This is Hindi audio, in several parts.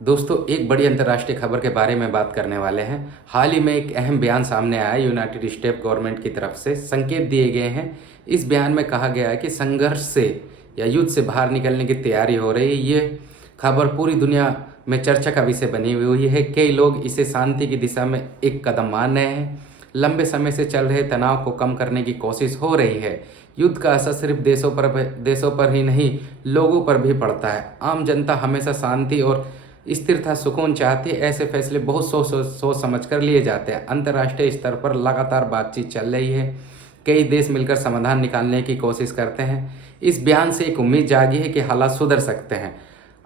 दोस्तों, एक बड़ी अंतर्राष्ट्रीय खबर के बारे में बात करने वाले हैं। हाल ही में एक अहम बयान सामने आया यूनाइटेड स्टेट गवर्नमेंट की तरफ से। संकेत दिए गए हैं। इस बयान में कहा गया है कि संघर्ष से या युद्ध से बाहर निकलने की तैयारी हो रही है। ये खबर पूरी दुनिया में चर्चा का विषय बनी हुई है। कई लोग इसे शांति की दिशा में एक कदम मान रहे हैं। लंबे समय से चल रहे तनाव को कम करने की कोशिश हो रही है। युद्ध का असर सिर्फ देशों पर ही नहीं, लोगों पर भी पड़ता है। आम जनता हमेशा शांति और स्थिरता सुकून चाहती है। ऐसे फैसले बहुत सोच समझ कर लिए जाते हैं। अंतर्राष्ट्रीय स्तर पर लगातार बातचीत चल रही है। कई देश मिलकर समाधान निकालने की कोशिश करते हैं। इस बयान से एक उम्मीद जागी है कि हालात सुधर सकते हैं।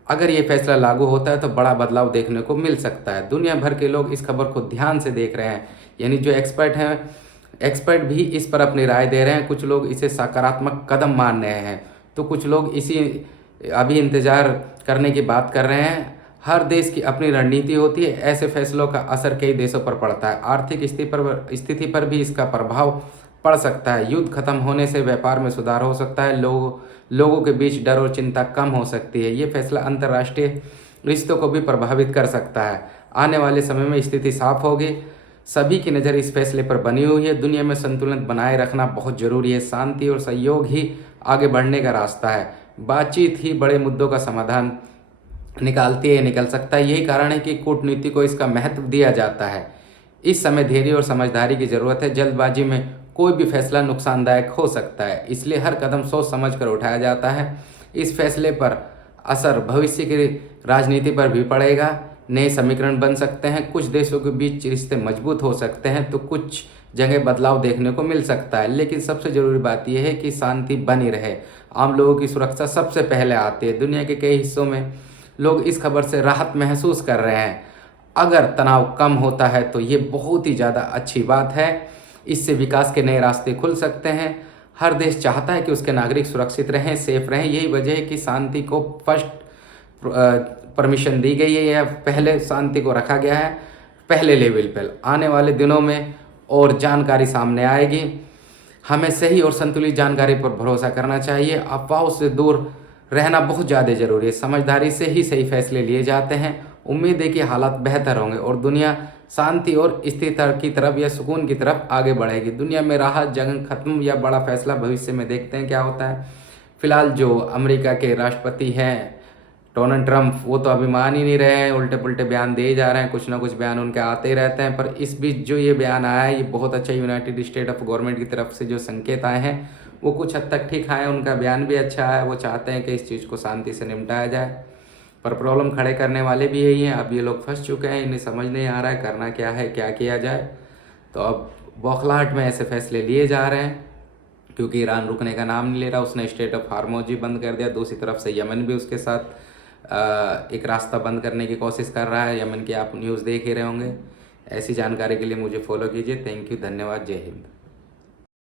अगर ये फैसला लागू होता है तो बड़ा बदलाव देखने को मिल सकता है। दुनिया भर के लोग इस खबर को ध्यान से देख रहे हैं। यानी जो एक्सपर्ट भी इस पर अपनी राय दे रहे हैं। कुछ लोग इसे सकारात्मक कदम मान रहे हैं तो कुछ लोग इसी अभी इंतजार करने की बात कर रहे हैं। हर देश की अपनी रणनीति होती है। ऐसे फैसलों का असर कई देशों पर पड़ता है। आर्थिक स्थिति पर भी इसका प्रभाव पड़ सकता है। युद्ध खत्म होने से व्यापार में सुधार हो सकता है। लोगों के बीच डर और चिंता कम हो सकती है। ये फैसला अंतर्राष्ट्रीय रिश्तों को भी प्रभावित कर सकता है। आने वाले समय में स्थिति साफ होगी। सभी की नज़र इस फैसले पर बनी हुई है। दुनिया में संतुलन बनाए रखना बहुत जरूरी है। शांति और सहयोग ही आगे बढ़ने का रास्ता है। बातचीत ही बड़े मुद्दों का समाधान निकल सकता है। यही कारण है कि कूटनीति को इसका महत्व दिया जाता है। इस समय धैर्य और समझदारी की जरूरत है। जल्दबाजी में कोई भी फैसला नुकसानदायक हो सकता है, इसलिए हर कदम सोच समझ कर उठाया जाता है। इस फैसले पर असर भविष्य की राजनीति पर भी पड़ेगा। नए समीकरण बन सकते हैं। कुछ देशों के बीच रिश्ते मजबूत हो सकते हैं तो कुछ जगह बदलाव देखने को मिल सकता है। लेकिन सबसे जरूरी बात यह है कि शांति बनी रहे। आम लोगों की सुरक्षा सबसे पहले आती है। दुनिया के कई हिस्सों में लोग इस खबर से राहत महसूस कर रहे हैं। अगर तनाव कम होता है तो ये बहुत ही ज़्यादा अच्छी बात है। इससे विकास के नए रास्ते खुल सकते हैं। हर देश चाहता है कि उसके नागरिक सुरक्षित रहें, सेफ रहें। यही वजह है कि शांति को फर्स्ट परमिशन दी गई है या पहले शांति को रखा गया है, पहले लेवल पर। आने वाले दिनों में और जानकारी सामने आएगी। हमें सही और संतुलित जानकारी पर भरोसा करना चाहिए। अफवाहों से दूर रहना बहुत ज़्यादा ज़रूरी है। समझदारी से ही सही फैसले लिए जाते हैं। उम्मीद है कि हालात बेहतर होंगे और दुनिया शांति और स्थिरता की तरफ या सुकून की तरफ आगे बढ़ेगी। दुनिया में राहत, जंग खत्म या बड़ा फैसला भविष्य में देखते हैं क्या होता है। फिलहाल जो अमेरिका के राष्ट्रपति हैं डोनाल्ड ट्रंप, वो तो अभी मान ही नहीं रहे हैं, उल्टे पुल्टे बयान दे ही जा रहे हैं। कुछ ना कुछ बयान उनके आते ही रहते हैं। पर इस बीच जो ये बयान आया है ये बहुत अच्छा। यूनाइटेड स्टेट ऑफ गवर्नमेंट की तरफ से जो संकेत आए हैं वो कुछ हद तक ठीक आए। उनका बयान भी अच्छा है। वो चाहते हैं कि इस चीज़ को शांति से निपटाया जाए। पर प्रॉब्लम खड़े करने वाले भी यही हैं। अब ये लोग फंस चुके हैं। इन्हें समझ नहीं आ रहा है करना क्या है, क्या किया जाए। तो अब बौखलाहट में ऐसे फैसले लिए जा रहे हैं क्योंकि ईरान रुकने का नाम नहीं ले रहा। उसने स्टेट ऑफ हार्मोज ही बंद कर दिया। दूसरी तरफ से यमन भी उसके साथ एक रास्ता बंद करने की कोशिश कर रहा है। यमन की आप न्यूज़ देख ही रहे होंगे। ऐसी जानकारी के लिए मुझे फॉलो कीजिए। थैंक यू, धन्यवाद, जय हिंद।